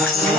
Oh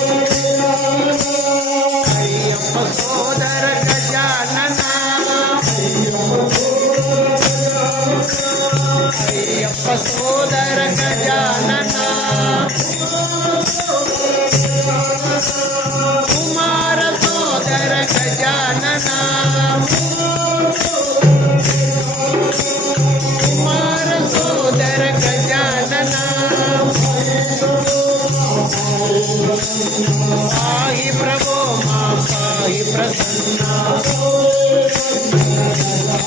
Ayyappa సోదర గజానన కుమార సోదర గజానన కుమార సోదర గజానన సాయి ప్రభో మా సాయి ప్రసన్న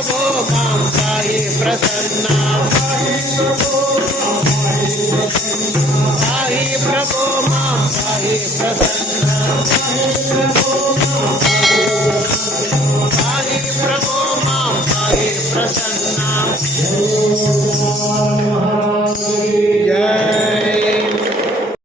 प्रभो माँ पाहि प्रसन्ना। पाहि प्रभो माँ पाहि प्रसन्ना।